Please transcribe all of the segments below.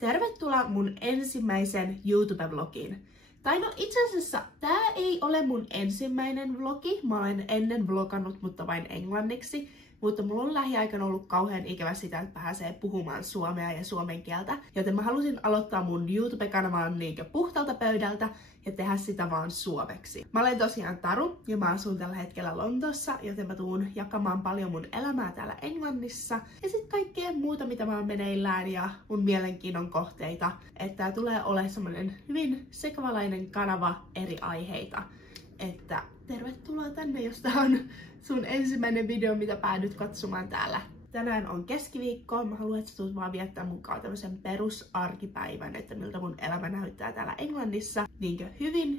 Tervetuloa mun ensimmäisen YouTube-vlogiin. Tai no itse asiassa tää ei ole mun ensimmäinen vlogi. Mä olen ennen vlogannut, mutta vain englanniksi. Mutta mulla on lähiaikana ollut kauhean ikävä sitä, että pääsee puhumaan suomea ja suomen kieltä. Joten mä halusin aloittaa mun YouTube-kanavan niinkö puhtaalta pöydältä ja tehdä sitä vaan suomeksi. Mä olen tosiaan Taru ja mä asun tällä hetkellä Lontoossa, joten mä tuun jakamaan paljon mun elämää täällä Englannissa. Ja sit kaikkea muuta, mitä mä oon meneillään ja mun mielenkiinnon kohteita. Että tää tulee olemaan semmonen hyvin sekavalainen kanava eri aiheita. Että tervetuloa tänne, jos tää on sun ensimmäinen video, mitä päädyt katsomaan täällä. Tänään on keskiviikko. Mä haluan, että sä tulet vaan viettää mukaan tämmösen perusarkipäivän, että miltä mun elämä näyttää täällä Englannissa. Niinkö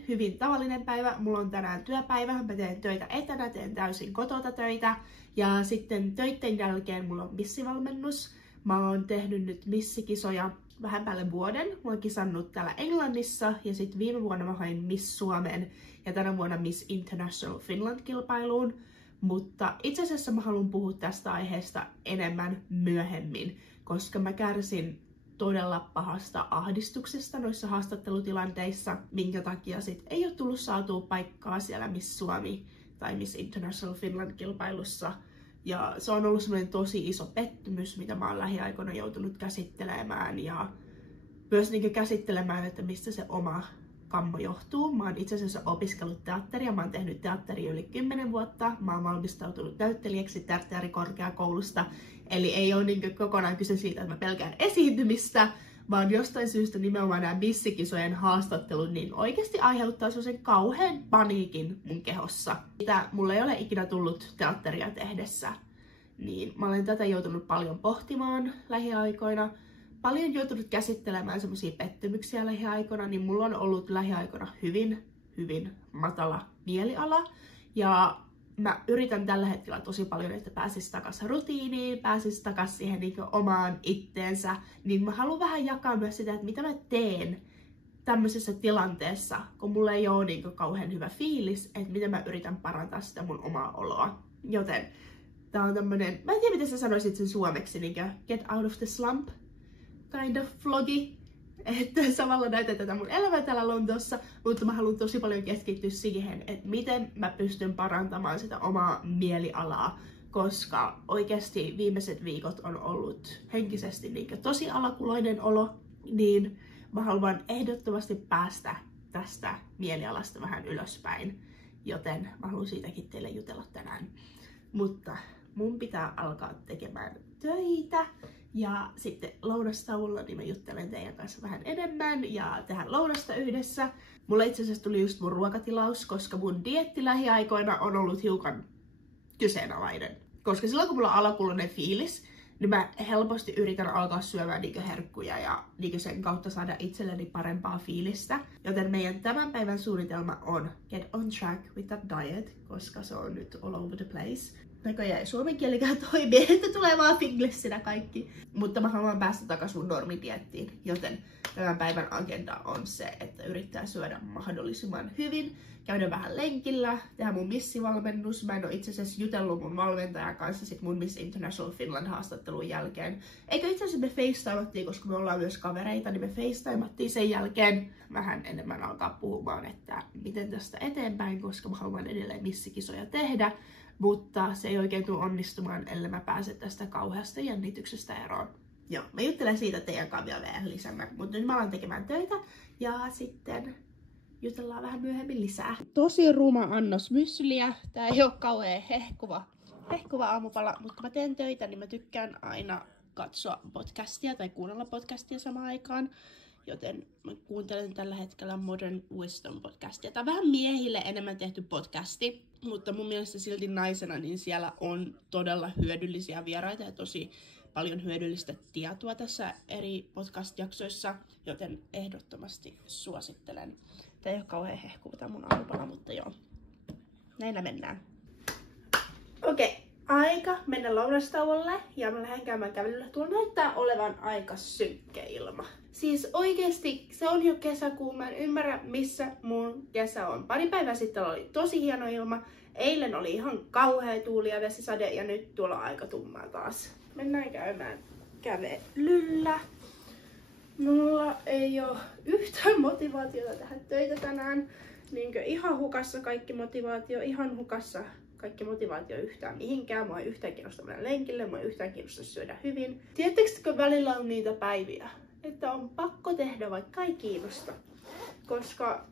hyvin tavallinen päivä. Mulla on tänään työpäivä. Mä teen töitä etänä, teen täysin kotota töitä. Ja sitten töitten jälkeen mulla on missivalmennus. Mä oon tehnyt nyt missikisoja vähän päälle vuoden. Mä oon kisannut täällä Englannissa ja sitten viime vuonna mä hain Miss Suomen ja tänä vuonna Miss International Finland-kilpailuun. Mutta itse asiassa mä haluan puhua tästä aiheesta enemmän myöhemmin, koska mä kärsin todella pahasta ahdistuksesta noissa haastattelutilanteissa, minkä takia sit ei ole tullut saatua paikkaa siellä Miss Suomi tai Miss International Finland-kilpailussa. Ja se on ollut semmoinen tosi iso pettymys, mitä mä oon lähiaikoina joutunut käsittelemään ja myös käsittelemään, että mistä se oma kammo johtuu. Mä oon itse asiassa opiskellut teatteria, mä oon tehnyt teatteria yli 10 vuotta, mä oon valmistautunut näyttelijäksi teatterikorkeakoulusta, eli ei ole kokonaan kyse siitä, että mä pelkään esiintymistä, vaan jostain syystä nimenomaan nämä missikisojen haastattelut niin oikeasti aiheuttaa sellaisen kauhean paniikin mun kehossa. Mitä mulle ei ole ikinä tullut teatteria tehdessä, niin mä olen tätä joutunut paljon pohtimaan lähiaikoina. Paljon joutunut käsittelemään semmosia pettymyksiä lähiaikoina, niin mulla on ollut lähiaikoina hyvin matala mieliala. Ja mä yritän tällä hetkellä tosi paljon, että pääsis takas rutiiniin, pääsis takas siihen omaan itteensä. Niin mä haluan vähän jakaa myös sitä, että mitä mä teen tämmöisessä tilanteessa, kun mulla ei ole kauhean hyvä fiilis, että miten mä yritän parantaa sitä mun omaa oloa. Joten tää on tämmönen, mä en tiedä miten sä sanoisit sen suomeksi, get out of the slump kind of vlogi, että samalla näytän tätä mun elämää täällä Lontoossa, mutta mä haluan tosi paljon keskittyä siihen, että miten mä pystyn parantamaan sitä omaa mielialaa, koska oikeasti viimeiset viikot on ollut henkisesti tosi alakuloinen olo, niin mä haluan ehdottomasti päästä tästä mielialasta vähän ylöspäin, joten mä haluan siitäkin teille jutella tänään. Mutta mun pitää alkaa tekemään töitä. Ja sitten lounastauolla niin mä juttelen teidän kanssa vähän enemmän ja tehdään lounasta yhdessä. Mulle itse asiassa tuli just mun ruokatilaus, koska mun dieetti lähiaikoina on ollut hiukan kyseenalainen. Koska silloin kun mulla on alakuloinen fiilis, niin mä helposti yritän alkaa syömään herkkuja ja sen kautta saada itselleni parempaa fiilistä. Joten meidän tämän päivän suunnitelma on get on track with that diet, koska se on nyt all over the place. Näköjään ei suomen kielikään toimi, että tulee vaan finglissinä kaikki. Mutta mä haluan päästä takaisin mun normidiettiin, joten tämän päivän agenda on se, että yrittää syödä mahdollisimman hyvin, käydä vähän lenkillä, tehdä mun missivalmennus. Mä en ole itse asiassa jutellut mun valmentajan kanssa sit mun Miss International Finland haastattelun jälkeen. Eikö itse asiassa me facetimattiin, koska me ollaan myös kavereita, niin me facetimattiin sen jälkeen vähän enemmän alkaa puhumaan, että miten tästä eteenpäin, koska mä haluan edelleen missikisoja tehdä. Mutta se ei oikein tule onnistumaan, ellei mä pääse tästä kauheasta jännityksestä eroon. Joo, mä juttelen siitä teidän kanssa vielä lisää, mutta nyt mä alan tekemään töitä ja sitten jutellaan vähän myöhemmin lisää. Tosi ruma annos mysliä. Tää ei oo kauhean hehkuva aamupala, mutta mä teen töitä, niin mä tykkään aina katsoa podcastia tai kuunnella podcastia samaan aikaan. Joten mä kuuntelen tällä hetkellä Modern Wisdom podcastia. Tää on vähän miehille enemmän tehty podcasti, mutta mun mielestä silti naisena niin siellä on todella hyödyllisiä vieraita ja tosi paljon hyödyllistä tietoa tässä eri podcast-jaksoissa, joten ehdottomasti suosittelen. Tää ei ole kauhean hehkuva tää mun aamupala, mutta joo. Näillä mennään. Okei, aika mennä lounastauolle ja mä lähden käymään kävelyllä. Tuolla näyttää olevan aika synkkä ilma. Siis oikeesti se on jo kesäkuu, mä en ymmärrä missä mun kesä on. Pari päivää sitten oli tosi hieno ilma. Eilen oli ihan kauhea tuuli ja vesisade ja nyt tuolla on aika tummaa taas. Mennään käymään kävelyllä. Mulla ei ole yhtään motivaatiota tehdä töitä tänään. Niinkö ihan hukassa kaikki motivaatio, ihan hukassa kaikki motivaatio yhtään mihinkään. Mua ei yhtään kiinnosta mennä lenkille, mua ei yhtään kiinnosta syödä hyvin. Tiedättekö, välillä on niitä päiviä, että on pakko tehdä, vaikka ei kiinnosta. Koska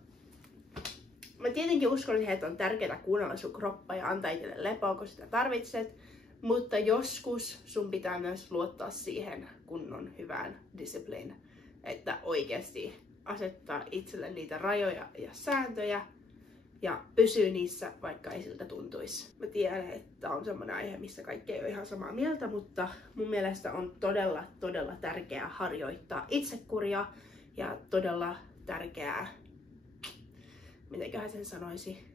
mä tietenkin uskon siihen, että on tärkeää kuunnella sun kroppaa ja antaa itselle lepoa, kun sitä tarvitset. Mutta joskus sun pitää myös luottaa siihen kunnon hyvään discipline. Että oikeasti asettaa itselle niitä rajoja ja sääntöjä ja pysyy niissä, vaikka ei siltä tuntuisi. Mä tiedän, että on semmoinen aihe, missä kaikki ei ole ihan samaa mieltä, mutta mun mielestä on todella tärkeää harjoittaa itsekuria ja todella tärkeää, mitenköhän sen sanoisi,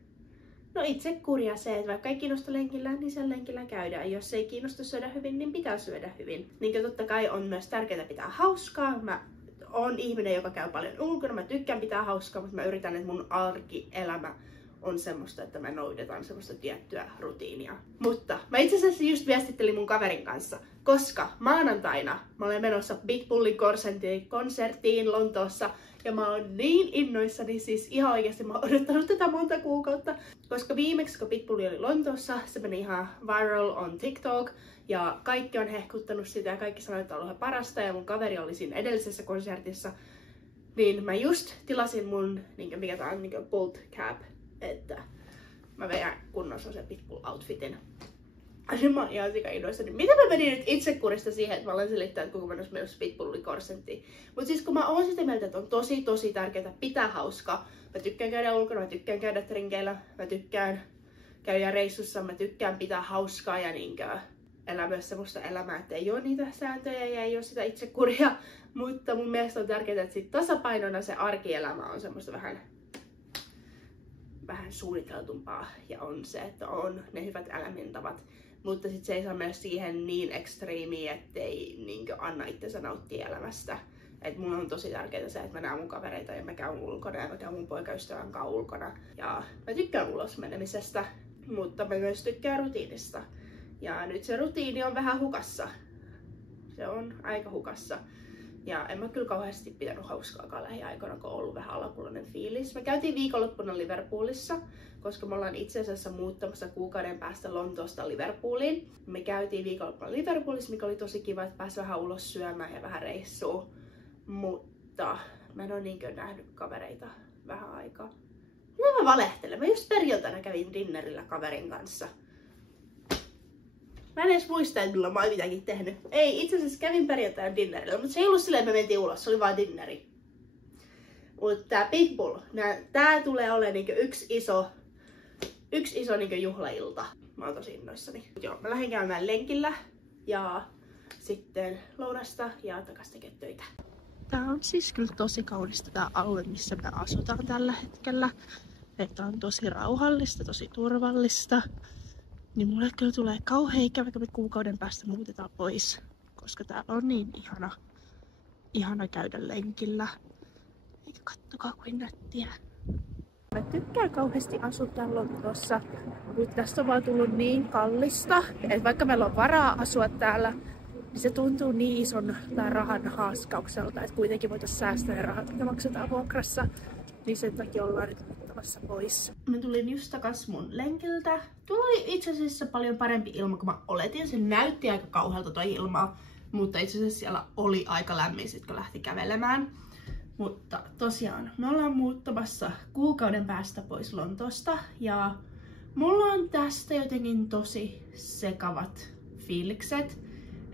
no itsekuria se, että vaikka ei kiinnosta lenkillä, niin sen lenkillä käydään. Jos ei kiinnosta syödä hyvin, niin pitää syödä hyvin. Niin totta kai on myös tärkeää pitää hauskaa. Mä oon ihminen, joka käy paljon ulkona. Mä tykkään pitää hauskaa, mutta mä yritän, että mun arkielämä on semmoista, että mä noudatan semmoista tiettyä rutiinia. Mutta mä itse asiassa just viestittelin mun kaverin kanssa, koska maanantaina mä olen menossa Pitbullin konserttiin Lontoossa. Ja mä oon niin innoissani, siis ihan oikeesti mä oon odottanut tätä monta kuukautta. Koska viimeksi kun Pitbull oli Lontoossa, se meni ihan viral on TikTok. Ja kaikki on hehkuttanut sitä ja kaikki sanoi, että on ollut parasta. Ja mun kaveri oli siinä edellisessä konsertissa. Niin mä just tilasin mun, mikä tää on, bolt cap. Että mä vedän kunnossa sen Pitbull outfitin. Mä oon ihan sikainnoissani. Miten mä menin nyt itsekurista siihen, että mä olen selittänyt, että kuinka menossa Pitbullin konserttiin. Mut siis kun mä oon sitä mieltä, että on tosi tärkeää pitää hauskaa. Mä tykkään käydä ulkona, mä tykkään käydä trinkeillä, mä tykkään käydä reissussa, mä tykkään pitää hauskaa ja elää myös semmoista elämää, että ei oo niitä sääntöjä ja ei oo sitä itsekuria. Mutta mun mielestä on tärkeää, että sit tasapainona se arkielämä on semmoista vähän suunniteltumpaa ja on se, että on ne hyvät elämäntavat. Mutta sit se ei saa mennä siihen niin ekstriimiin, ettei anna itsensä nauttia elämästä. Et mulla on tosi tärkeää se, että mä näen mun kavereita ja mä käyn ulkona ja mä käyn mun poikaystävän kanssa ulkona. Ja mä tykkään ulos menemisestä, mutta mä myös tykkään rutiinista. Ja nyt se rutiini on vähän hukassa. Se on aika hukassa. Ja en mä kyllä kauheasti pitänyt hauskaakaan lähiaikoina, kun on ollut vähän alakuloinen fiilis. Me käytiin viikonloppuna Liverpoolissa, koska me ollaan itse asiassa muuttamassa kuukauden päästä Lontoosta Liverpooliin. Me käytiin viikonloppuna Liverpoolissa, mikä oli tosi kiva, että pääsi vähän ulos syömään ja vähän reissuun. Mutta mä en oo nähnyt kavereita vähän aikaa. Mitä mä valehtelen? Mä just perjantaina kävin dinnerillä kaverin kanssa. Mä en edes muista, että mä oon mitäkin tehnyt. Ei, itse asiassa kävin perjantaina dinnerillä, mutta se ei ollut silleen, että me mentiin ulos, se oli vaan dinneri. Mutta tää Pitbull, tää tulee olemaan yksi iso juhlailta. Mä oon tosi innoissani. Joo, mä lähden käymään lenkillä ja sitten lounasta ja takas tekemään töitä. Tää on siis kyllä tosi kaunista tää alue, missä me asutaan tällä hetkellä. Että on tosi rauhallista, tosi turvallista. Niin mulle kyllä tulee kauhean ikävä, kun me kuukauden päästä muutetaan pois. Koska täällä on niin ihana käydä lenkillä. Eikä kattokaa kuin nättiä. Mä tykkään kauheasti asua täällä Lontoossa, mutta tästä on vaan tullut niin kallista, että vaikka meillä on varaa asua täällä, niin se tuntuu niin ison rahan haaskaukselta, että kuitenkin voitaisiin säästää ne rahat, mitä maksetaan vuokrassa. Niin sen takia ollaan nyt muuttamassa pois. Mä tulin just takas mun lenkiltä. Tuolla oli itse asiassa paljon parempi ilma kuin mä oletin. Se näytti aika kauhealta toi ilma, mutta itse asiassa siellä oli aika lämmin sit kun lähti kävelemään. Mutta tosiaan, me ollaan muuttamassa kuukauden päästä pois Lontoosta ja mulla on tästä jotenkin tosi sekavat fiilikset.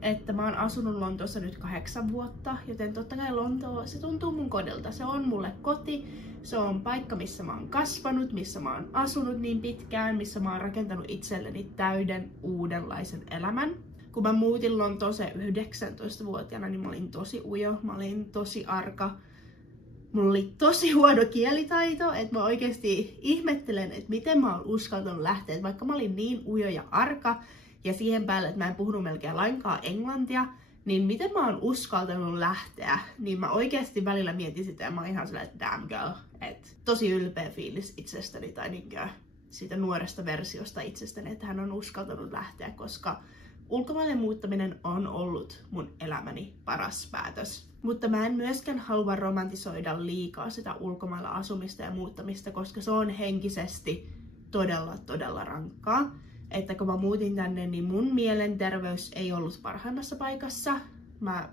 Että mä oon asunut Lontoossa nyt 8 vuotta, joten totta kai Lontoo, se tuntuu mun kodilta. Se on mulle koti, se on paikka, missä mä oon kasvanut, missä mä oon asunut niin pitkään, missä mä oon rakentanut itselleni täyden uudenlaisen elämän. Kun mä muutin Lontooseen 19-vuotiaana, niin mä olin tosi ujo, mä olin tosi arka. Mulla oli tosi huono kielitaito, että mä oikeasti ihmettelen, että miten mä oon uskaltanut lähteä, että vaikka mä olin niin ujo ja arka, ja siihen päälle, että mä en puhunut melkein lainkaan englantia, niin miten mä oon uskaltanut lähteä, niin mä oikeasti välillä mietin sitä ja mä oon ihan sellainen, että damn girl, että tosi ylpeä fiilis itsestäni tai siitä nuoresta versiosta itsestäni, että hän on uskaltanut lähteä, koska ulkomaille muuttaminen on ollut mun elämäni paras päätös. Mutta mä en myöskään halua romantisoida liikaa sitä ulkomailla asumista ja muuttamista, koska se on henkisesti todella rankkaa. Että kun mä muutin tänne, niin mun mielenterveys ei ollut parhaimmassa paikassa. Mä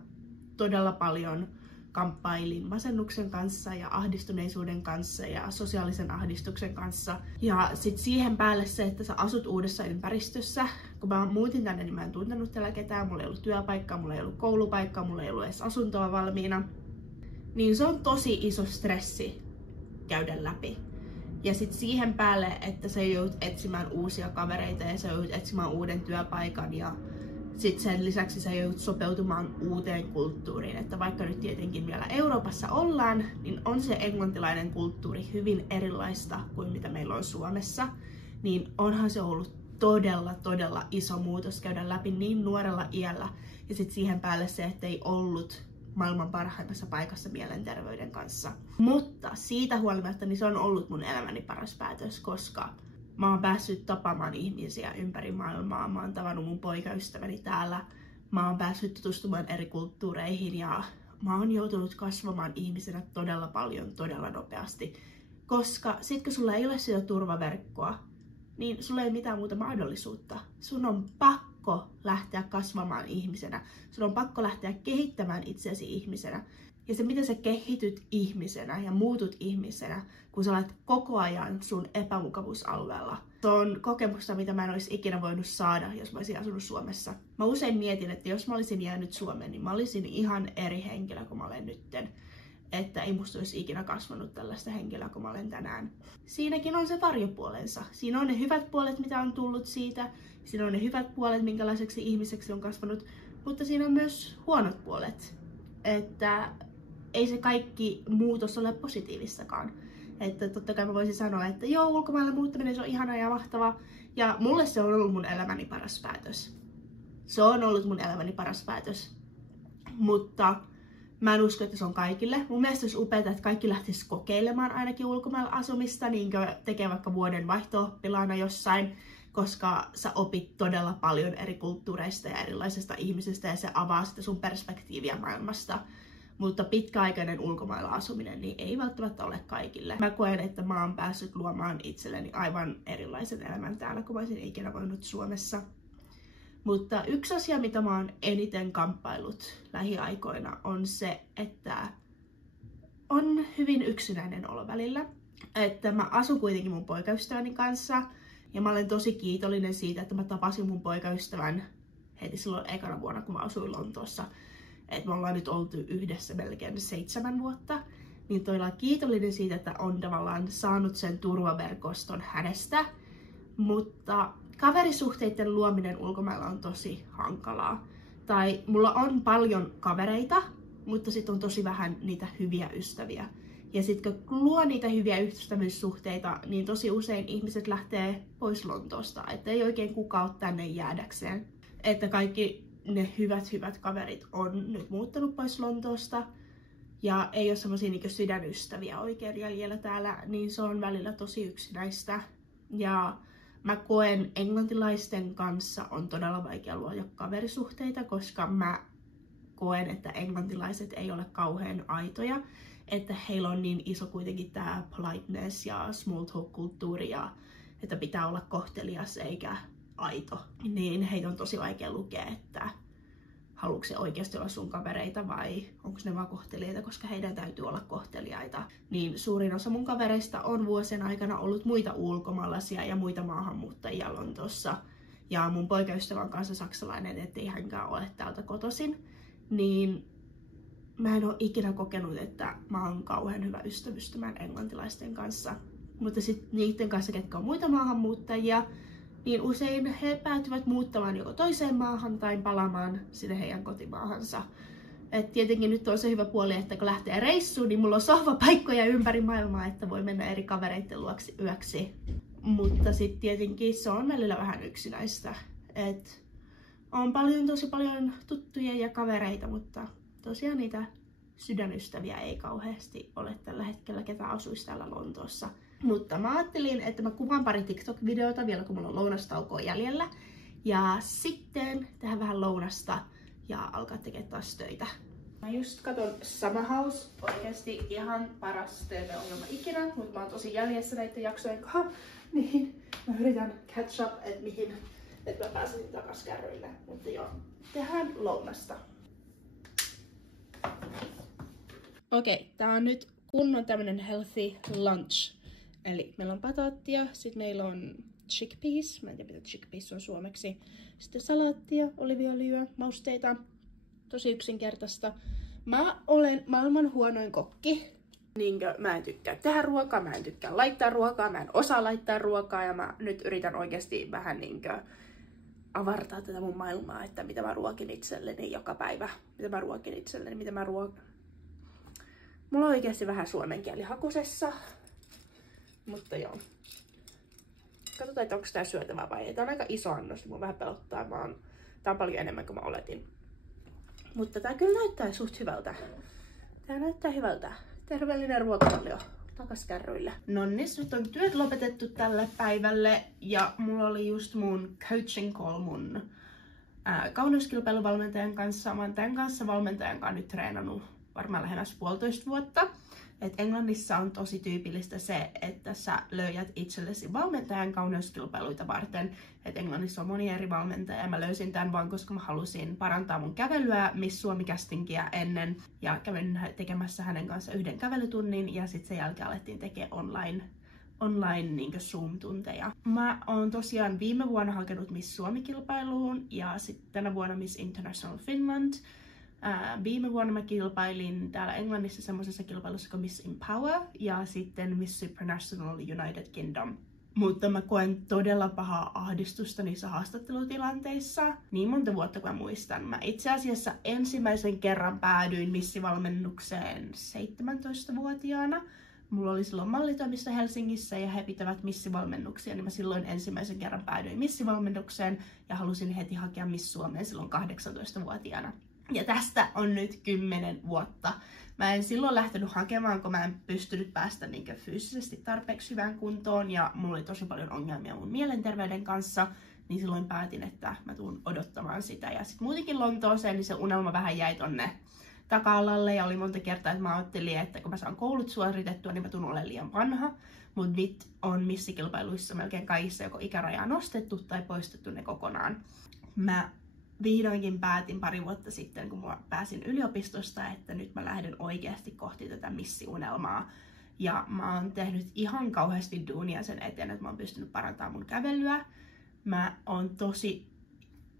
todella paljon kamppailin masennuksen kanssa ja ahdistuneisuuden kanssa ja sosiaalisen ahdistuksen kanssa. Ja sit siihen päälle se, että sä asut uudessa ympäristössä. Kun mä muutin tänne, niin mä en tuntenut täällä ketään. Mulla ei ollut työpaikkaa, mulla ei ollut koulupaikkaa, mulla ei ollut edes asuntoa valmiina. Niin se on tosi iso stressi käydä läpi. Ja sit siihen päälle, että sä joudut etsimään uusia kavereita ja sä joudut etsimään uuden työpaikan ja sitten sen lisäksi sä joudut sopeutumaan uuteen kulttuuriin, että vaikka nyt tietenkin vielä Euroopassa ollaan, niin on se englantilainen kulttuuri hyvin erilaista kuin mitä meillä on Suomessa, niin onhan se ollut todella iso muutos käydä läpi niin nuorella iällä ja sitten siihen päälle se, että ei ollut maailman parhaimmassa paikassa mielenterveyden kanssa. Mutta siitä huolimatta niin se on ollut mun elämäni paras päätös, koska mä oon päässyt tapaamaan ihmisiä ympäri maailmaa, mä oon tavannut mun poikaystäväni täällä, mä oon päässyt tutustumaan eri kulttuureihin ja mä oon joutunut kasvamaan ihmisenä todella paljon, todella nopeasti. Koska sit kun sulla ei ole sitä turvaverkkoa, niin sulla ei mitään muuta mahdollisuutta. Sun on pakko lähteä kasvamaan ihmisenä, sun on pakko lähteä kehittämään itseäsi ihmisenä. Ja se, miten sä kehityt ihmisenä ja muutut ihmisenä, kun sä olet koko ajan sun epämukavuusalueella. Se on kokemusta, mitä mä en olisi ikinä voinut saada, jos mä olisin asunut Suomessa. Mä usein mietin, että jos mä olisin jäänyt Suomeen, niin mä olisin ihan eri henkilö kuin mä olen nytten. Että ei musta olisi ikinä kasvanut tällaista henkilöä kuin mä olen tänään. Siinäkin on se varjopuolensa. Siinä on ne hyvät puolet, mitä on tullut siitä. Siinä on ne hyvät puolet, minkälaiseksi ihmiseksi on kasvanut. Mutta siinä on myös huonot puolet. Että ei se kaikki muutos ole positiivistakaan. Että totta kai mä voisin sanoa, että joo, ulkomailla muuttaminen se on ihana ja mahtava. Ja mulle se on ollut mun elämäni paras päätös. Se on ollut mun elämäni paras päätös. Mutta mä en usko, että se on kaikille. Mun mielestä olisi upeaa, että kaikki lähtis kokeilemaan ainakin ulkomailla asumista, niin kuin tekee vaikka vuoden vaihto-oppilaana jossain, koska sä opit todella paljon eri kulttuureista ja erilaisista ihmisistä ja se avaa sitä sun perspektiiviä maailmasta. Mutta pitkäaikainen ulkomailla asuminen niin ei välttämättä ole kaikille. Mä koen, että mä oon päässyt luomaan itselleni aivan erilaisen elämän täällä, kuin mä olisin ikinä voinut Suomessa. Mutta yksi asia, mitä mä oon eniten kamppailut lähiaikoina, on se, että on hyvin yksinäinen olo välillä. Että mä asun kuitenkin mun poikaystäväni kanssa ja mä olen tosi kiitollinen siitä, että mä tapasin mun poikaystävän heti silloin ekana vuonna, kun mä asuin Lontoossa. Että me ollaan nyt oltu yhdessä melkein 7 vuotta, niin toilla kiitollinen siitä, että on tavallaan saanut sen turvaverkoston hänestä. Mutta kaverisuhteiden luominen ulkomailla on tosi hankalaa. Tai mulla on paljon kavereita, mutta sitten on tosi vähän niitä hyviä ystäviä. Ja sitten kun luo niitä hyviä ystävyyssuhteita, niin tosi usein ihmiset lähtee pois Lontoosta. Että ei oikein kukaan ole tänne jäädäkseen. Että kaikki ne hyvät kaverit on nyt muuttanut pois Lontoosta ja ei ole semmosia niinku sydänystäviä oikein jäljellä täällä, niin se on välillä tosi yksinäistä. Ja mä koen englantilaisten kanssa on todella vaikea luoda kaverisuhteita, koska mä koen, että englantilaiset ei ole kauhean aitoja, että heillä on niin iso kuitenkin tää politeness ja small talk kulttuuri ja että pitää olla kohtelias eikä aito, niin heitä on tosi vaikea lukea, että haluatko se oikeasti olla sun kavereita vai onko ne vaan kohteliaita, koska heidän täytyy olla kohteliaita. Niin suurin osa mun kavereista on vuosien aikana ollut muita ulkomaalaisia ja muita maahanmuuttajia Lontoossa. Ja mun poikaystävä on kanssa saksalainen, ettei hänkään ole täältä kotoisin. Niin mä en ole ikinä kokenut, että mä oon kauhean hyvä ystävystymään englantilaisten kanssa. Mutta sitten niiden kanssa, ketkä on muita maahanmuuttajia, niin usein he päätyvät muuttamaan joko toiseen maahan tai palaamaan sinne heidän kotimaahansa. Et tietenkin nyt on se hyvä puoli, että kun lähtee reissuun, niin mulla on sohvapaikkoja ympäri maailmaa, että voi mennä eri kavereiden luoksi yöksi. Mutta sitten tietenkin se on välillä vähän yksinäistä. Et on tosi paljon tuttuja ja kavereita, mutta tosiaan niitä sydänystäviä ei kauheasti ole tällä hetkellä, ketä asuisi täällä Lontoossa. Mutta mä ajattelin, että mä kuvaan pari TikTok-videota vielä, kun mulla on lounastaukoa jäljellä. Ja sitten tehdään vähän lounasta ja alkaa tekemään taas töitä. Mä just katon Summer House, oikeesti ihan paras TV-ohjelma ikinä, mutta mä oon tosi jäljessä näiden jaksojen kanssa, niin mä yritän catch up, että mä pääsen takas kärryille. Mutta joo, tehdään lounasta. Okei, tää on nyt kunnon tämmönen healthy lunch. Eli meillä on pataattia, sitten meillä on chickpeas, mä en tiedä mitä chickpeas on suomeksi. Sitten salaattia, oliiviöljyä, mausteita. Tosi yksinkertaista. Mä olen maailman huonoin kokki. Niinkö, mä en tykkää tehdä ruokaa, mä en tykkää laittaa ruokaa, mä en osaa laittaa ruokaa ja mä nyt yritän oikeasti vähän niinkö avartaa tätä mun maailmaa, että mitä mä ruokin itselleni joka päivä. Mitä mä ruokin itselleni, mitä mä Mulla on oikeasti vähän suomen kieli hakusessa. Mutta joo. Katsotaan, että onko tää syötävää vai ei. Tää on aika iso annos, niin mun vähän pelottaa. Tää on paljon enemmän kuin mä oletin. Mutta tää kyllä näyttää suht hyvältä. Tää näyttää hyvältä. Terveellinen ruokavalio. Takas kärryille. Nonnis, nyt on työt lopetettu tälle päivälle. Ja mulla oli just mun coaching call mun kauneuskilpailuvalmentajan kanssa. Mä oon tämän kanssa valmentajan kanssa nyt treenannut varmaan lähemmäs 1,5 vuotta. Et Englannissa on tosi tyypillistä se, että sä löydät itsellesi valmentajan kauneuskilpailuita varten. Et Englannissa on monia eri valmentajia. Mä löysin tämän vaan, koska mä halusin parantaa mun kävelyä Miss Suomi-castingia ennen. Ja kävin tekemässä hänen kanssa 1 kävelytunnin ja sitten sen jälkeen alettiin tekemään online niin Zoom-tunteja. Mä oon tosiaan viime vuonna hakenut Miss Suomi-kilpailuun ja sitten tänä vuonna Miss International Finland. Viime vuonna mä kilpailin täällä Englannissa semmoisessa kilpailussa kuin Miss Empower ja sitten Miss Supranational United Kingdom. Mutta mä koen todella pahaa ahdistusta niissä haastattelutilanteissa. Niin monta vuotta kuin mä muistan. Mä itse asiassa ensimmäisen kerran päädyin missivalmennukseen 17-vuotiaana. Mulla oli silloin mallitoimisto Helsingissä ja he pitävät missivalmennuksia, niin mä silloin ensimmäisen kerran päädyin missivalmennukseen ja halusin heti hakea Miss Suomeen silloin 18-vuotiaana. Ja tästä on nyt 10 vuotta. Mä en silloin lähtenyt hakemaan, kun mä en pystynyt päästä fyysisesti tarpeeksi hyvään kuntoon ja mulla oli tosi paljon ongelmia mun mielenterveyden kanssa, niin silloin päätin, että mä tuun odottamaan sitä. Ja sit muutenkin Lontooseen, niin se unelma vähän jäi tonne taka-alalle ja oli monta kertaa, että mä ajattelin, että kun mä saan koulut suoritettua, niin mä tuun olemaan liian vanha. Mut nyt on missikilpailuissa melkein kaikissa joko ikärajaa nostettu tai poistettu ne kokonaan. Mä vihdoinkin päätin pari vuotta sitten, kun mä pääsin yliopistosta, että nyt mä lähden oikeasti kohti tätä missiunelmaa. Ja mä oon tehnyt ihan kauheasti duunia sen eteen, että mä oon pystynyt parantamaan mun kävelyä. Mä oon tosi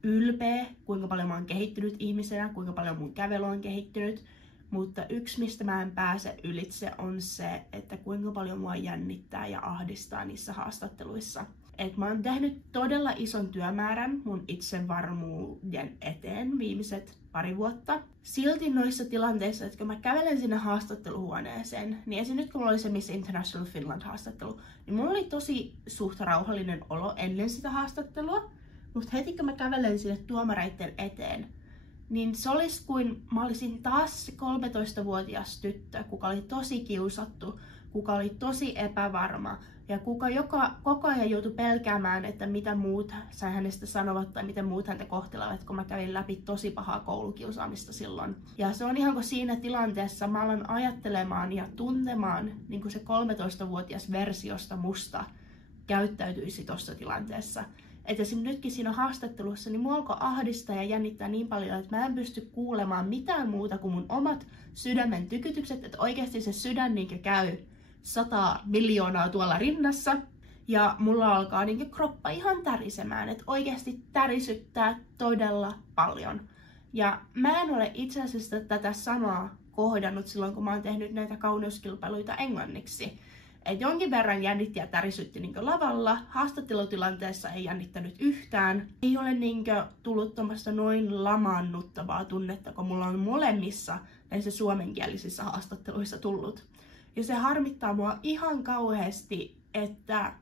ylpeä, kuinka paljon mä oon kehittynyt ihmisenä, kuinka paljon mun kävely on kehittynyt. Mutta yksi, mistä mä en pääse ylitse, on se, että kuinka paljon mua jännittää ja ahdistaa niissä haastatteluissa. Et mä oon tehnyt todella ison työmäärän mun itsevarmuuden eteen viimeiset pari vuotta. Silti noissa tilanteissa, että kun mä kävelen sinne haastatteluhuoneeseen, niin esim. Nyt kun mulla oli se Miss International Finland haastattelu, niin mulla oli tosi suht rauhallinen olo ennen sitä haastattelua. Mutta heti kun mä kävelen sinne tuomareitten eteen, niin se olisi kuin mä olisin taas se 13-vuotias tyttö, kuka oli tosi kiusattu, kuka oli tosi epävarma ja kuka koko ajan joutui pelkäämään, että mitä muut sai hänestä sanovat tai miten muut häntä kohtelevat, kun mä kävin läpi tosi pahaa koulukiusaamista silloin. Ja se on ihan kuin siinä tilanteessa mä alan ajattelemaan ja tuntemaan niin kuin se 13-vuotias versiosta musta käyttäytyisi tuossa tilanteessa. Että esimerkiksi nytkin siinä haastattelussa, niin mua alkoi ahdistaa ja jännittää niin paljon, että mä en pysty kuulemaan mitään muuta kuin mun omat sydämen tykytykset, että oikeasti se sydän niin käy 100 miljoonaa tuolla rinnassa. Ja mulla alkaa niin kroppa ihan tärisemään, että oikeasti tärisyttää todella paljon. Ja mä en ole itse asiassa tätä samaa kohdannut silloin, kun mä oon tehnyt näitä kauneuskilpailuita englanniksi. Et jonkin verran jännitti ja tärisytti niin lavalla, haastattelutilanteessa ei jännittänyt yhtään. Ei ole niin tullut tuommoista noin lamaannuttavaa tunnetta, kun mulla on molemmissa näissä suomenkielisissä haastatteluissa tullut. Ja se harmittaa mua ihan kauheasti, että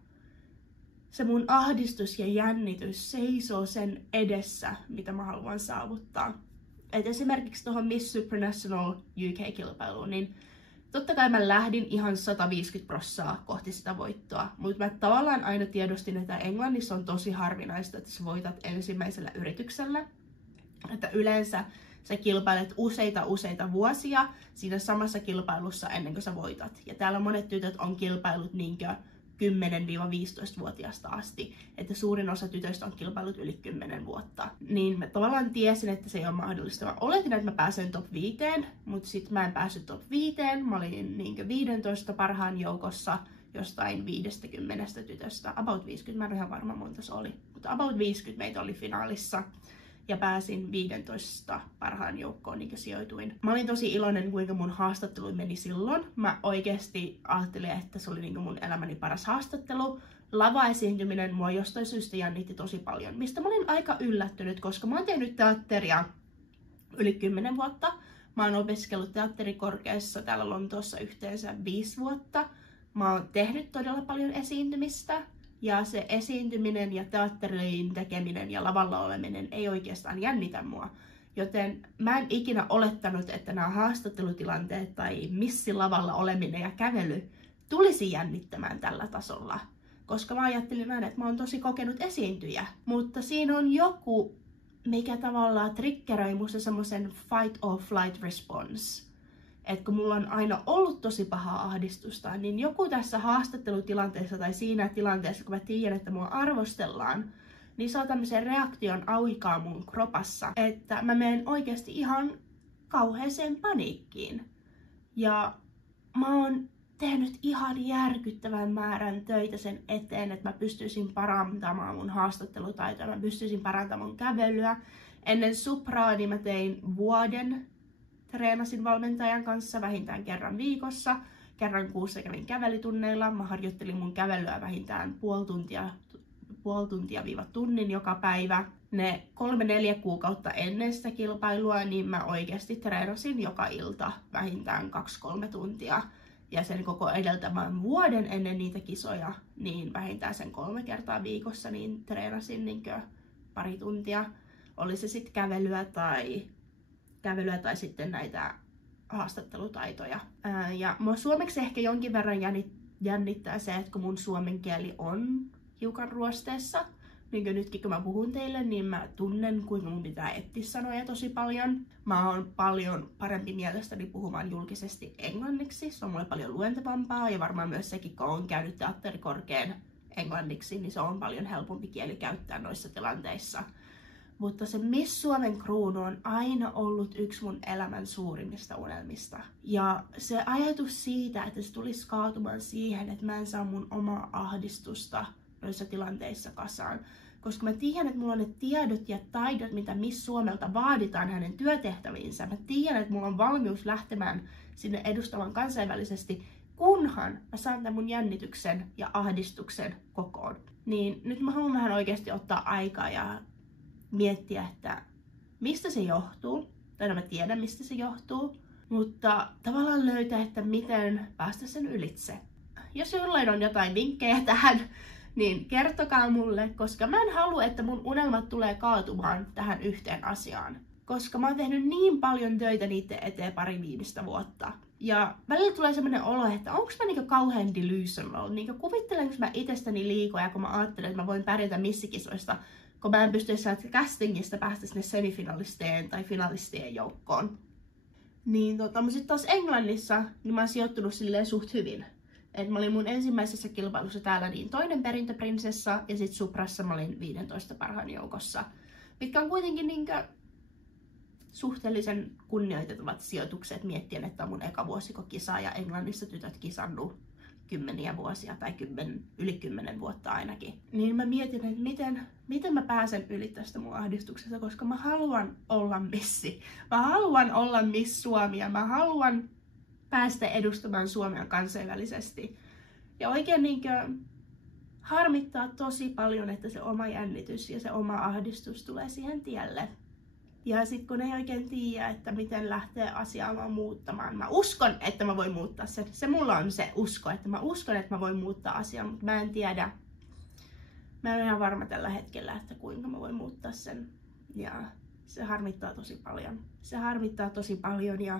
se mun ahdistus ja jännitys seisoo sen edessä, mitä mä haluan saavuttaa. Et esimerkiksi tuohon Miss Supranational UK-kilpailuun, niin totta kai mä lähdin ihan 150% kohti sitä voittoa, mutta mä tavallaan aina tiedostin, että Englannissa on tosi harvinaista, että sä voitat ensimmäisellä yrityksellä. Että yleensä sä kilpailet useita vuosia siinä samassa kilpailussa ennen kuin sä voitat. Ja täällä monet tytöt on kilpailut niinkö 10-15-vuotiaasta asti, että suurin osa tytöistä on kilpailut yli 10 vuotta. Niin mä tavallaan tiesin, että se ei ole mahdollista. Mä oletin, että mä pääsen top 5, mutta sit mä en päässyt top 5. Mä olin niinkö 15 parhaan joukossa jostain 50 tytöstä. About 50, mä en ole ihan varma monta se oli. Mutta about 50 meitä oli finaalissa. Ja pääsin 15 parhaan joukkoon, niin sijoituin. Mä olin tosi iloinen, kuinka mun haastattelu meni silloin. Mä oikeesti ajattelin, että se oli niin mun elämäni paras haastattelu. Lava-esiintyminen mua jostain syystä jännitti tosi paljon, mistä mä olin aika yllättynyt, koska mä oon tehnyt teatteria yli 10 vuotta. Mä oon opiskellut teatterikorkeassa täällä Lontoossa yhteensä 5 vuotta. Mä oon tehnyt todella paljon esiintymistä. Ja se esiintyminen ja teatterin tekeminen ja lavalla oleminen ei oikeastaan jännitä mua. Joten mä en ikinä olettanut, että nämä haastattelutilanteet tai missilavalla oleminen ja kävely tulisi jännittämään tällä tasolla. Koska mä ajattelin aina, että mä oon tosi kokenut esiintyjä. Mutta siinä on joku, mikä tavallaan triggeröi musta semmoisen fight or flight response. Että kun mulla on aina ollut tosi pahaa ahdistusta, niin joku tässä haastattelutilanteessa tai siinä tilanteessa, kun mä tiedän, että mua arvostellaan, niin saa tämmöisen reaktion aikaa mun kropassa, että mä menen oikeasti ihan kauheeseen paniikkiin. Ja mä oon tehnyt ihan järkyttävän määrän töitä sen eteen, että mä pystyisin parantamaan mun haastattelutaitoja, mä pystyisin parantamaan mun kävelyä. Ennen Supraa niin mä tein vuoden. Treenasin valmentajan kanssa vähintään kerran viikossa. Kerran kuussa kävin kävelytunneilla. Mä harjoittelin mun kävelyä vähintään puoli tuntia tunnin joka päivä. Ne 3-4 kuukautta ennen sitä kilpailua, niin mä oikeasti treenasin joka ilta vähintään 2-3 tuntia. Ja sen koko edeltävän vuoden ennen niitä kisoja, niin vähintään sen 3 kertaa viikossa, niin treenasin niinkö pari tuntia. Oli se sitten kävelyä tai sitten näitä haastattelutaitoja. Ja mua suomeksi ehkä jonkin verran jännittää se, että kun mun suomen kieli on hiukan ruosteessa, niin kuin nytkin kun mä puhun teille, niin mä tunnen, kuinka mun pitää etsiä sanoja tosi paljon. Mä oon paljon parempi mielestäni puhumaan julkisesti englanniksi. Se on mulle paljon luontevampaa ja varmaan myös sekin, kun oon käynyt teatterikorkean englanniksi, niin se on paljon helpompi kieli käyttää noissa tilanteissa. Mutta se Miss Suomen kruunu on aina ollut yksi mun elämän suurimmista unelmista. Ja se ajatus siitä, että se tulisi kaatumaan siihen, että mä en saa mun omaa ahdistusta noissa tilanteissa kasaan. Koska mä tiedän, että mulla on ne tiedot ja taidot, mitä Miss Suomelta vaaditaan hänen työtehtäviinsä. Mä tiedän, että mulla on valmius lähtemään sinne edustamaan kansainvälisesti, kunhan mä saan tämän mun jännityksen ja ahdistuksen kokoon. Niin nyt mä haluan vähän oikeasti ottaa aikaa ja miettiä, että mistä se johtuu, tai mä tiedän mistä se johtuu, mutta tavallaan löytää, että miten päästä sen ylitse. Jos jollain on jotain vinkkejä tähän, niin kertokaa mulle, koska mä en halua, että mun unelmat tulee kaatumaan tähän yhteen asiaan. Koska mä oon tehnyt niin paljon töitä niiden eteen pari viimeistä vuotta. Ja välillä tulee semmoinen olo, että onks mä niinku kauhean delusional, niinku kuvittelenko mä itsestäni liikoja, kun mä ajattelen, että mä voin pärjätä missikisoista, kun mä en pysty sieltä castingista päästä sinne semifinalistien tai finalistien joukkoon. Niin mä sit taas Englannissa, niin mä oon sijoittunut silleen suht hyvin. Et mä olin mun ensimmäisessä kilpailussa täällä niin toinen perintöprinsessa ja sit Suprassa mä olin 15 parhaan joukossa. Mitkä on kuitenkin niinkö suhteellisen kunnioitettavat sijoitukset miettien, että on mun eka vuosikokisa ja Englannissa tytöt kisannut 10 vuosia tai yli 10 vuotta ainakin. Niin mä mietin, että miten mä pääsen yli tästä mun ahdistuksesta, koska mä haluan olla missi. Mä haluan olla Miss Suomi. Mä haluan päästä edustamaan Suomea kansainvälisesti. Ja oikein niinkö harmittaa tosi paljon, että se oma jännitys ja se oma ahdistus tulee siihen tielle. Ja sit kun ei oikein tiedä, että miten lähtee asiaa muuttamaan. Mä uskon, että mä voin muuttaa sen. Se mulla on se usko, että mä uskon, että mä voin muuttaa asiaa, mutta mä en tiedä. Mä en ole ihan varma tällä hetkellä, että kuinka mä voin muuttaa sen. Ja se harmittaa tosi paljon. Se harmittaa tosi paljon ja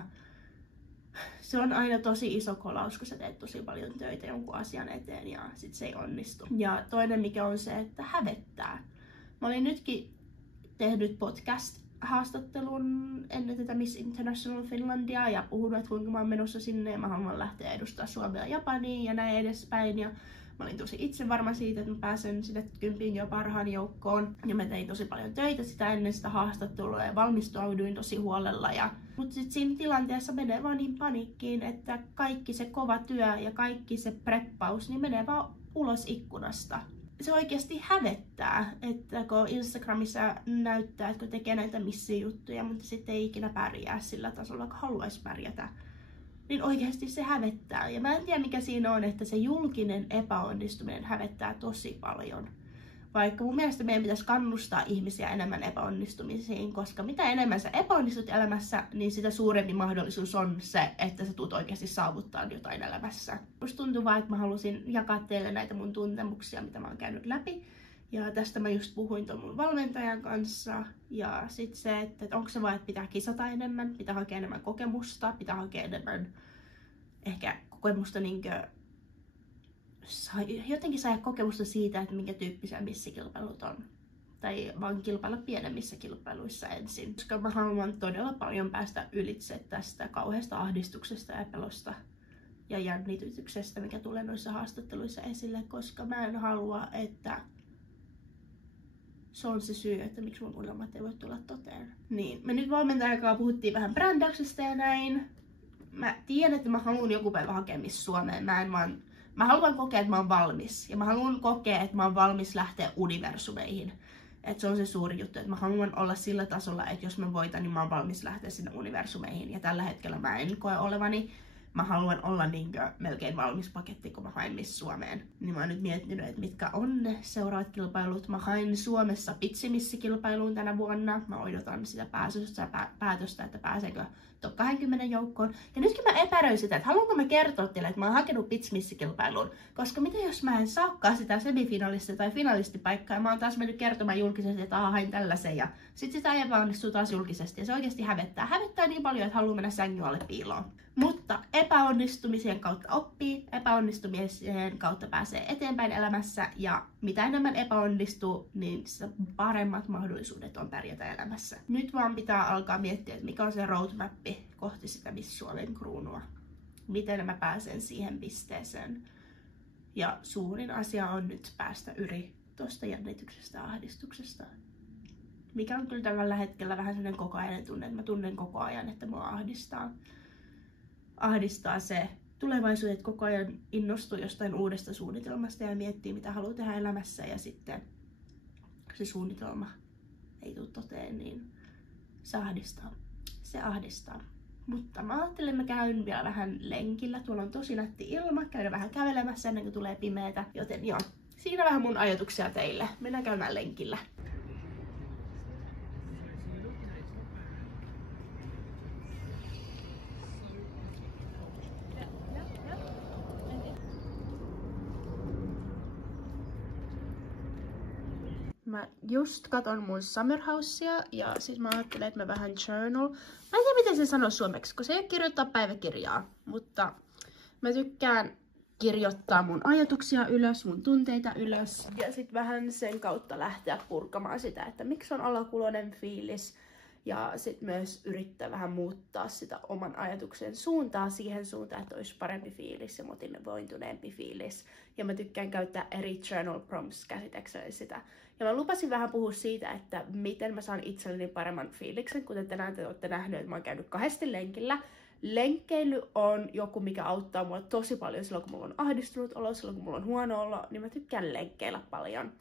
se on aina tosi iso kolaus, kun sä teet tosi paljon töitä jonkun asian eteen ja sit se ei onnistu. Ja toinen mikä on se, että hävettää. Mä olin nytkin tehnyt haastattelun ennen tätä Miss International Finlandia ja puhunut, että kuinka mä oon menossa sinne ja mä haluan lähteä edustaa Suomea ja Japaniin ja näin edespäin. Ja mä olin tosi itse varma siitä, että mä pääsen sinne 10 jo parhaan joukkoon. Ja mä tein tosi paljon töitä sitä ennen sitä haastattelua ja valmistauduin tosi huolella. Mutta sitten siinä tilanteessa menee vaan niin paniikkiin, että kaikki se kova työ ja kaikki se preppaus niin menee vaan ulos ikkunasta. Se oikeasti hävettää, että kun Instagramissa näyttää, että kun tekee näitä missijuttuja, mutta sitten ei ikinä pärjää sillä tasolla, kun haluaisi pärjätä. Niin oikeasti se hävettää. Ja mä en tiedä mikä siinä on, että se julkinen epäonnistuminen hävettää tosi paljon. Vaikka mun mielestä meidän pitäisi kannustaa ihmisiä enemmän epäonnistumisiin, koska mitä enemmän sä epäonnistut elämässä, niin sitä suurempi mahdollisuus on se, että sä tulet oikeasti saavuttaa jotain elämässä. Musta tuntuu vaan, että mä halusin jakaa teille näitä mun tuntemuksia, mitä mä oon käynyt läpi. Ja tästä mä just puhuin ton mun valmentajan kanssa. Ja sit se, että onko se vaan, että pitää kisata enemmän, pitää hakea enemmän kokemusta, pitää hakea enemmän ehkä kokemusta niinkö jotenkin saada kokemusta siitä, että minkä tyyppisiä missikilpailut on. Tai vaan kilpailla pienemmissä kilpailuissa ensin. Koska mä haluan todella paljon päästä ylitse tästä kauheasta ahdistuksesta ja pelosta ja jännityksestä, mikä tulee noissa haastatteluissa esille, koska mä en halua, että se on se syy, että miksi mun unelmat ei voi tulla toteen. Niin, me nyt valmentajan kanssa puhuttiin vähän brändäyksestä ja näin. Mä tiedän, että mä haluan joku päivä hakea Miss Suomeen. Mä haluan kokea, että mä oon valmis. Ja mä haluan kokea, että mä oon valmis lähteä universumeihin. Että se on se suuri juttu, että mä haluan olla sillä tasolla, että jos mä voitan, niin mä oon valmis lähteä sinne universumeihin. Ja tällä hetkellä mä en koe olevani. Mä haluan olla niinkö melkein valmis paketti, kun mä hain Miss Suomeen. Niin mä oon nyt miettinyt, että mitkä on ne seuraavat kilpailut. Mä hain Suomessa pitsimissukilpailuun tänä vuonna. Mä odotan sitä päätöstä, että pääseekö top 20 joukkoon. Ja nytkin mä epäröin sitä, että haluanko mä kertoa teille, että mä oon hakenut pitsimissukilpailuun. Koska mitä jos mä en saakaan sitä semifinalista tai finalistipaikkaa ja mä oon taas mennyt kertomaan julkisesti, että hain tällaisen ja sit sitä epäonnistuu taas julkisesti. Ja se oikeasti hävettää. Hävettää niin paljon, että haluaa mennä sängyn alle piiloon. Mutta epäonnistumisen kautta oppii, epäonnistumisen kautta pääsee eteenpäin elämässä ja mitä enemmän epäonnistuu, niin paremmat mahdollisuudet on pärjätä elämässä. Nyt vaan pitää alkaa miettiä, että mikä on se roadmappi kohti sitä Miss Suomen kruunua. Miten mä pääsen siihen pisteeseen. Ja suurin asia on nyt päästä yli tuosta jännityksestä ja ahdistuksesta. Mikä on kyllä tällä hetkellä vähän sellainen kokoajan tunne, että mä tunnen koko ajan, että mua ahdistaa se tulevaisuus, että koko ajan innostuu jostain uudesta suunnitelmasta ja miettii, mitä haluaa tehdä elämässä ja sitten se suunnitelma ei tule toteen, niin se ahdistaa. Mutta mä ajattelin, että mä käyn vielä vähän lenkillä. Tuolla on tosi nätti ilma, käydä vähän kävelemässä ennen kuin tulee pimeätä, joten joo, siinä vähän mun ajatuksia teille. Mennään käymään lenkillä. Mä just katon mun Summer Housea ja sit mä ajattelen, että mä vähän journal. Mä en tiedä miten se sanoo suomeksi, kun se ei ole kirjoittaa päiväkirjaa. Mutta mä tykkään kirjoittaa mun ajatuksia ylös, mun tunteita ylös. Ja sit vähän sen kautta lähteä purkamaan sitä, että miksi on alakuloinen fiilis. Ja sit myös yrittää vähän muuttaa sitä oman ajatuksen suuntaa siihen suuntaan, että olisi parempi fiilis ja motivointuneempi fiilis. Ja mä tykkään käyttää eri journal prompts käsitäkseni sitä. Ja mä lupasin vähän puhua siitä, että miten mä saan itselleni paremman fiiliksen, kuten tänään te olette nähneet, että mä oon käynyt 2 lenkillä. Lenkkeily on joku, mikä auttaa mua tosi paljon silloin, kun mulla on ahdistunut olo, silloin kun mulla on huono olo, niin mä tykkään lenkkeillä paljon.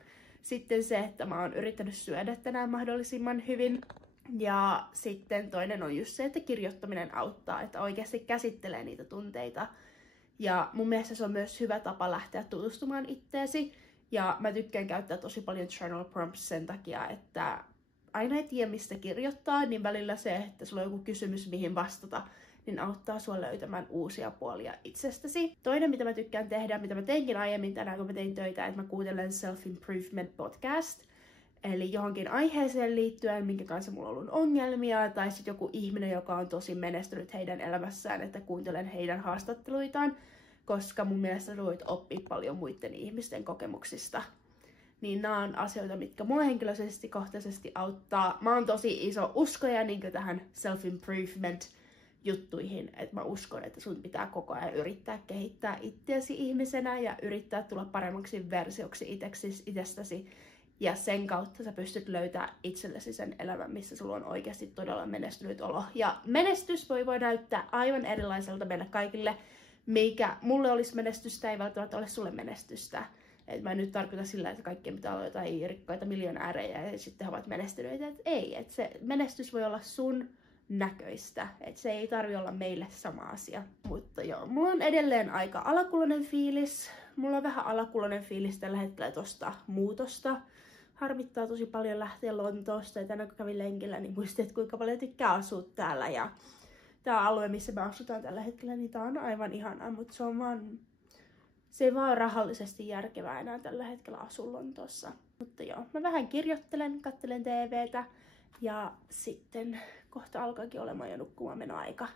Sitten se, että mä oon yrittänyt syödä tänään mahdollisimman hyvin. Ja sitten toinen on just se, että kirjoittaminen auttaa, että oikeasti käsittelee niitä tunteita. Ja mun mielestä se on myös hyvä tapa lähteä tutustumaan itteesi. Ja mä tykkään käyttää tosi paljon journal prompts sen takia, että aina ei tiedä mistä kirjoittaa, niin välillä se, että sulla on joku kysymys mihin vastata, niin auttaa sua löytämään uusia puolia itsestäsi. Toinen, mitä mä tykkään tehdä, mitä mä teinkin aiemmin tänään, kun mä tein töitä, että mä kuuntelen Self-Improvement podcast. Eli johonkin aiheeseen liittyen, minkä kanssa mulla on ollut ongelmia, tai sitten joku ihminen, joka on tosi menestynyt heidän elämässään, että kuuntelen heidän haastatteluitaan, koska mun mielestä voit oppia paljon muiden ihmisten kokemuksista. niin nämä on asioita, mitkä mua henkilökohtaisesti auttaa. Mä oon tosi iso uskoja niin tähän self-improvement juttuihin, että mä uskon, että sun pitää koko ajan yrittää kehittää itseäsi ihmisenä ja yrittää tulla paremmaksi versioksi itsestäsi. Ja sen kautta sä pystyt löytämään itsellesi sen elämän, missä sulla on oikeasti todella menestynyt olo. Ja menestys voi näyttää aivan erilaiselta meille kaikille. Mikä mulle olisi menestystä, ei välttämättä ole sulle menestystä. Et mä en nyt tarkoita sillä, että kaikkien pitää olla jotain rikkaita miljonäärejä ja sitten he ovat menestyneitä. Et ei, että se menestys voi olla sun näköistä. Et se ei tarvi olla meille sama asia. Mutta joo, mulla on edelleen aika alakuloinen fiilis. Mulla on vähän alakuloinen fiilis tällä hetkellä tosta muutosta. Harmittaa tosi paljon lähteä Lontoosta ja tänään kun kävin lenkillä, niin muistin, että kuinka paljon tykkää asua täällä. Ja tää alue, missä me asutaan tällä hetkellä, niin tää on aivan ihanaa, mutta se ei vaan rahallisesti järkevää enää tällä hetkellä asua Lontoossa. Mutta joo, mä vähän kirjoittelen, katselen TVtä ja sitten kohta alkaakin olemaan jo nukkumaan menoaika.